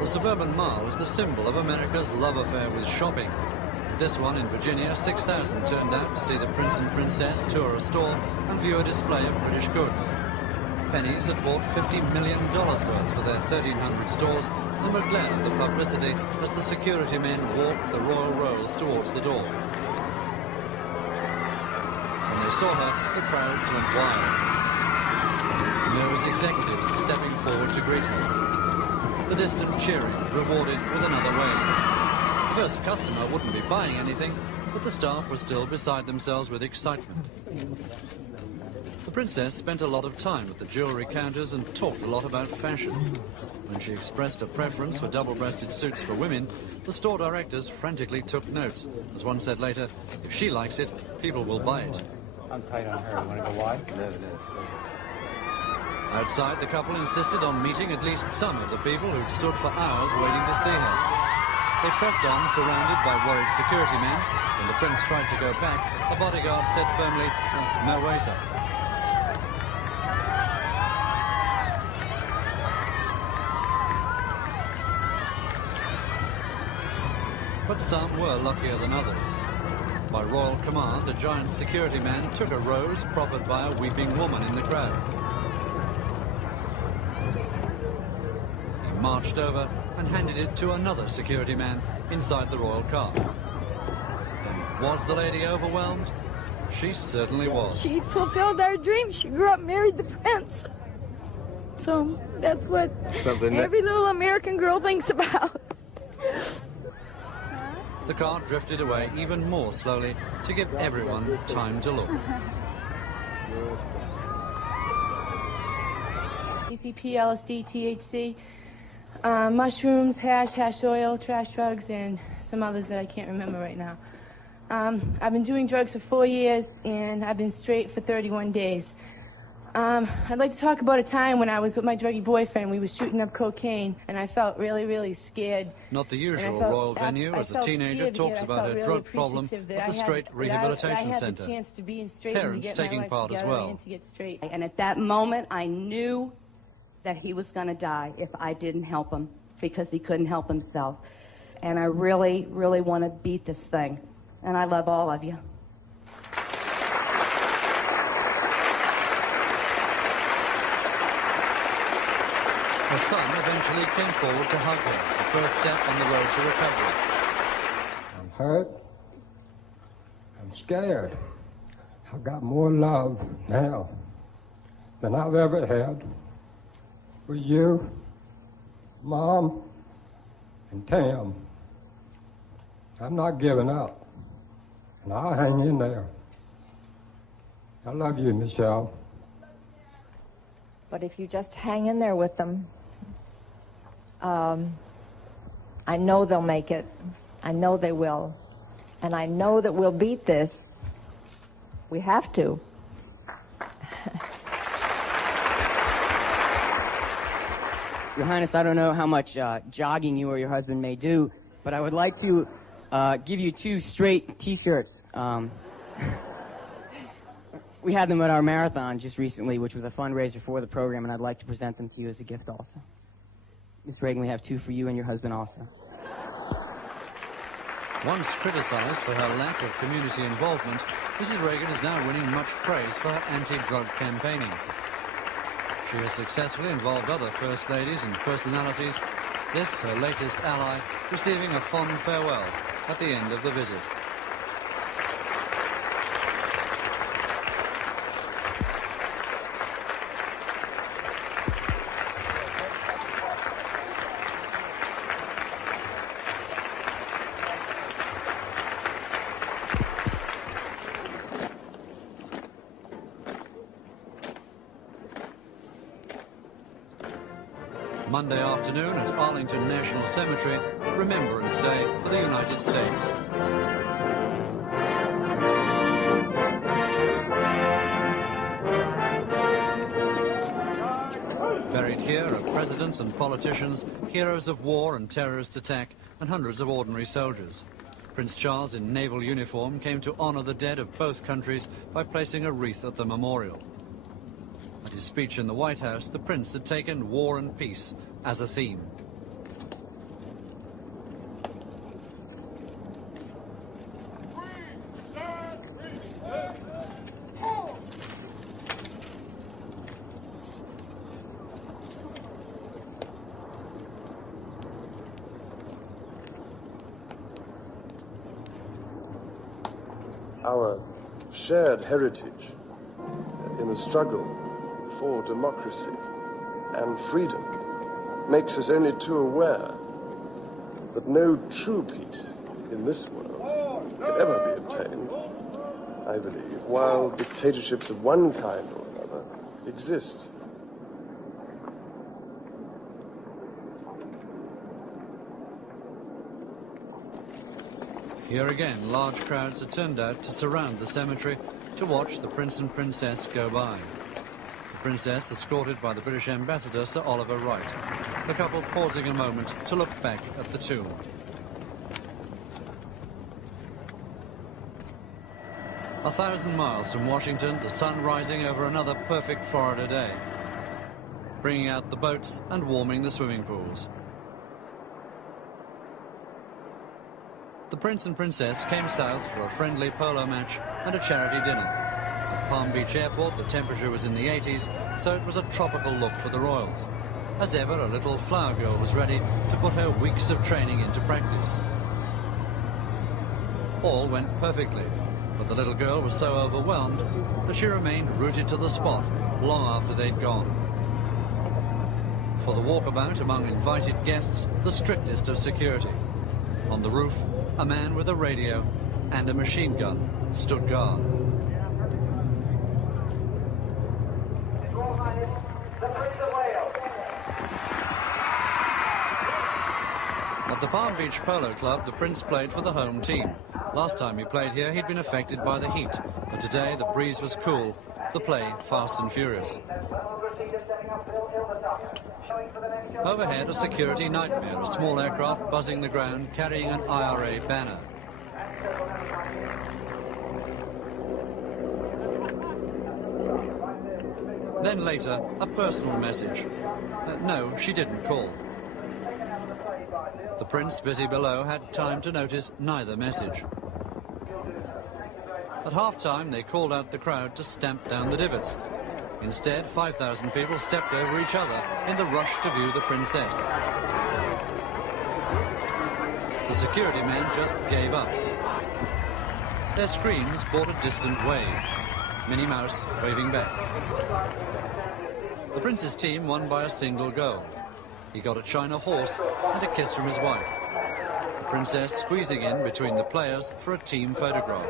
The suburban mall is the symbol of America's love affair with shopping. This one in Virginia, 6,000 turned out to see the Prince and Princess tour a store and view a display of British goods. Penny's had bought $50 million worth for their 1,300 stores and were glad of the publicity as the security men walked the royal rolls towards the door. When they saw her, the crowds went wild. And there was executives stepping forward to greet her. The distant cheering rewarded with another wave. The first customer wouldn't be buying anything, but the staff were still beside themselves with excitement. The princess spent a lot of time at the jewellery counters and talked a lot about fashion. When she expressed a preference for double-breasted suits for women, the store directors frantically took notes. As one said later, if she likes it, people will buy it. I'm tight on her. You want to go wide? No. Outside, the couple insisted on meeting at least some of the people who'd stood for hours waiting to see her. They pressed on, surrounded by worried security men. When the prince tried to go back, a bodyguard said firmly, "No way, sir." But some were luckier than others. By royal command, a giant security man took a rose proffered by a weeping woman in the crowd. He marched over and handed it to another security man inside the royal car. And was the lady overwhelmed? She certainly was. She fulfilled our dream. She grew up, married the prince. So that's what every little American girl thinks about. The car drifted away even more slowly to give everyone time to look. PCP, LSD, THC, mushrooms, hash oil, trash drugs, and some others that I can't remember right now. I've been doing drugs for 4 years, and I've been straight for 31 days. I'd like to talk about a time when I was with my druggy boyfriend. We were shooting up cocaine, and I felt really, really scared. Not the usual royal venue, as a teenager talks about her drug problem at the Straight Rehabilitation Center. Parents taking part as well. And at that moment, I knew that he was going to die if I didn't help him, because he couldn't help himself. And I really, really want to beat this thing. And I love all of you. Her son eventually came forward to hug her, the first step on the road to recovery. I'm hurt. I'm scared. I've got more love now than I've ever had for you, Mom, and Tam. I'm not giving up, and I'll hang in there. I love you, Michelle. But if you just hang in there with them, I know they'll make it. I know they will. And I know that we'll beat this. We have to. Your Highness, I don't know how much jogging you or your husband may do, but I would like to give you 2 straight T-shirts. We had them at our marathon just recently, which was a fundraiser for the program, and I'd like to present them to you as a gift also. Ms. Reagan, we have 2 for you and your husband also. Once criticized for her lack of community involvement, Mrs. Reagan is now winning much praise for her anti-drug campaigning. She has successfully involved other first ladies and personalities, this, her latest ally, receiving a fond farewell at the end of the visit. Monday afternoon at Arlington National Cemetery, Remembrance Day for the United States. Buried here are presidents and politicians, heroes of war and terrorist attack, and hundreds of ordinary soldiers. Prince Charles, in naval uniform, came to honor the dead of both countries by placing a wreath at the memorial. At his speech in the White House, the prince had taken war and peace as a theme. our shared heritage in the struggle for democracy and freedom makes us only too aware that no true peace in this world can ever be obtained, I believe, while dictatorships of one kind or another exist. Here again, large crowds had turned out to surround the cemetery to watch the Prince and Princess go by. The Princess escorted by the British Ambassador, Sir Oliver Wright, the couple pausing a moment to look back at the tomb. A 1,000 miles from Washington, the sun rising over another perfect Florida day, bringing out the boats and warming the swimming pools. The Prince and Princess came south for a friendly polo match and a charity dinner. At Palm Beach Airport, the temperature was in the 80s, so it was a tropical look for the Royals. As ever, a little flower girl was ready to put her weeks of training into practice. All went perfectly, but the little girl was so overwhelmed that she remained rooted to the spot long after they'd gone. For the walkabout among invited guests, the strictest of security. On the roof, a man with a radio and a machine gun stood guard. At the Palm Beach Polo Club, the Prince played for the home team. Last time he played here, he'd been affected by the heat, but today the breeze was cool, the play fast and furious. Overhead, a security nightmare, a small aircraft buzzing the ground carrying an IRA banner. Then later, a personal message. No, she didn't call. The Prince, busy below, had time to notice neither message. At half-time, they called out the crowd to stamp down the divots. Instead, 5,000 people stepped over each other in the rush to view the Princess. The security men just gave up. Their screams brought a distant wave. Minnie Mouse waving back. The Prince's team won by a single goal. He got a China horse and a kiss from his wife. The Princess squeezing in between the players for a team photograph.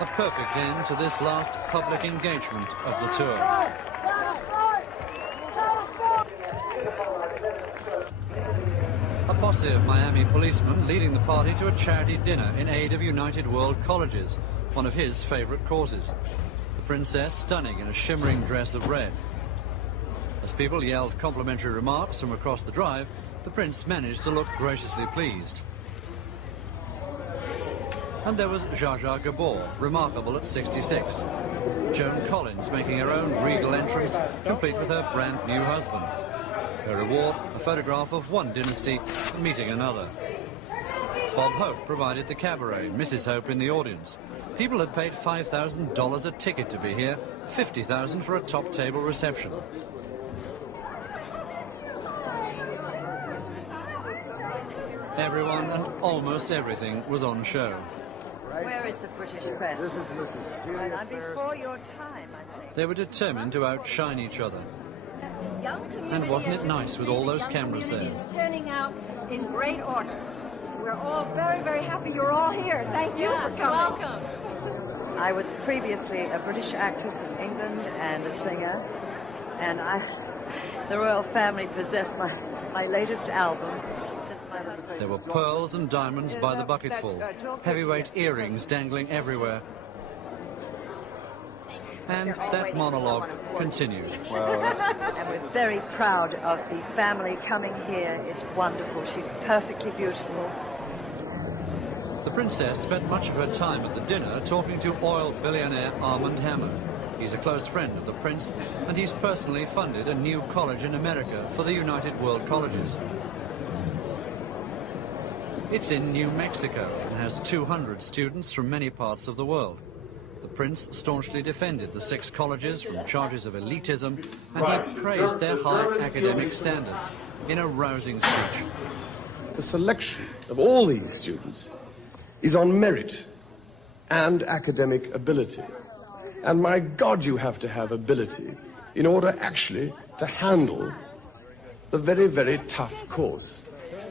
A perfect end to this last public engagement of the tour. A posse of Miami policemen leading the party to a charity dinner in aid of United World Colleges, one of his favorite causes. The Princess stunning in a shimmering dress of red. As people yelled complimentary remarks from across the drive, the Prince managed to look graciously pleased. And there was Zsa Zsa Gabor, remarkable at 66. Joan Collins making her own regal entrance, complete with her brand new husband. Her reward, a photograph of one dynasty meeting another. Bob Hope provided the cabaret, Mrs. Hope in the audience. People had paid $5,000 a ticket to be here, $50,000 for a top table reception. Everyone and almost everything was on show. Where is the British press? This is Mrs. Julia I'm before your time, I think. They were determined to outshine each other. And wasn't it nice with all those cameras there? It's turning out in great order. We're all very, very happy you're all here. Thank you for coming. Welcome. I was previously a British actress in England and a singer, and the royal family possessed my latest album. There were pearls and diamonds by the bucketful, heavyweight earrings dangling everywhere. And that monologue continued. And we're very proud of the family coming here. It's wonderful. She's perfectly beautiful. The Princess spent much of her time at the dinner talking to oil billionaire Armand Hammer. He's a close friend of the Prince, and he's personally funded a new college in America for the United World Colleges. It's in New Mexico and has 200 students from many parts of the world. The Prince staunchly defended the 6 colleges from charges of elitism, and he praised their high academic standards in a rousing speech. the selection of all these students is on merit and academic ability. And my God, you have to have ability in order actually to handle the very, very tough course.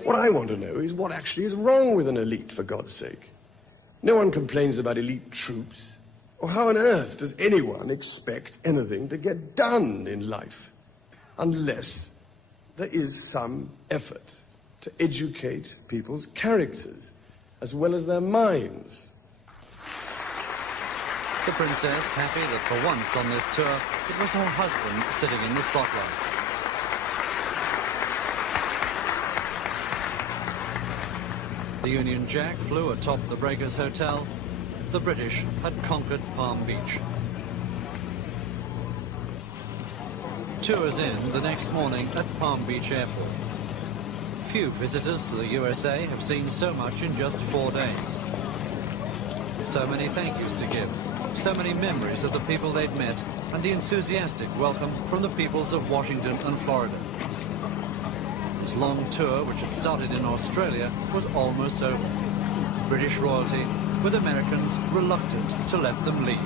What I want to know is what actually is wrong with an elite, for God's sake. No one complains about elite troops. Or how on earth does anyone expect anything to get done in life unless there is some effort to educate people's characters as well as their minds? The princess, happy that for once on this tour, it was her husband sitting in the spotlight. The Union Jack flew atop the Breakers Hotel. The British had conquered Palm Beach. Tours in the next morning at Palm Beach Airport. Few visitors to the USA have seen so much in just 4 days. So many thank yous to give, so many memories of the people they'd met, and the enthusiastic welcome from the peoples of Washington and Florida. This long tour, which had started in Australia, was almost over. British royalty, with Americans reluctant to let them leave.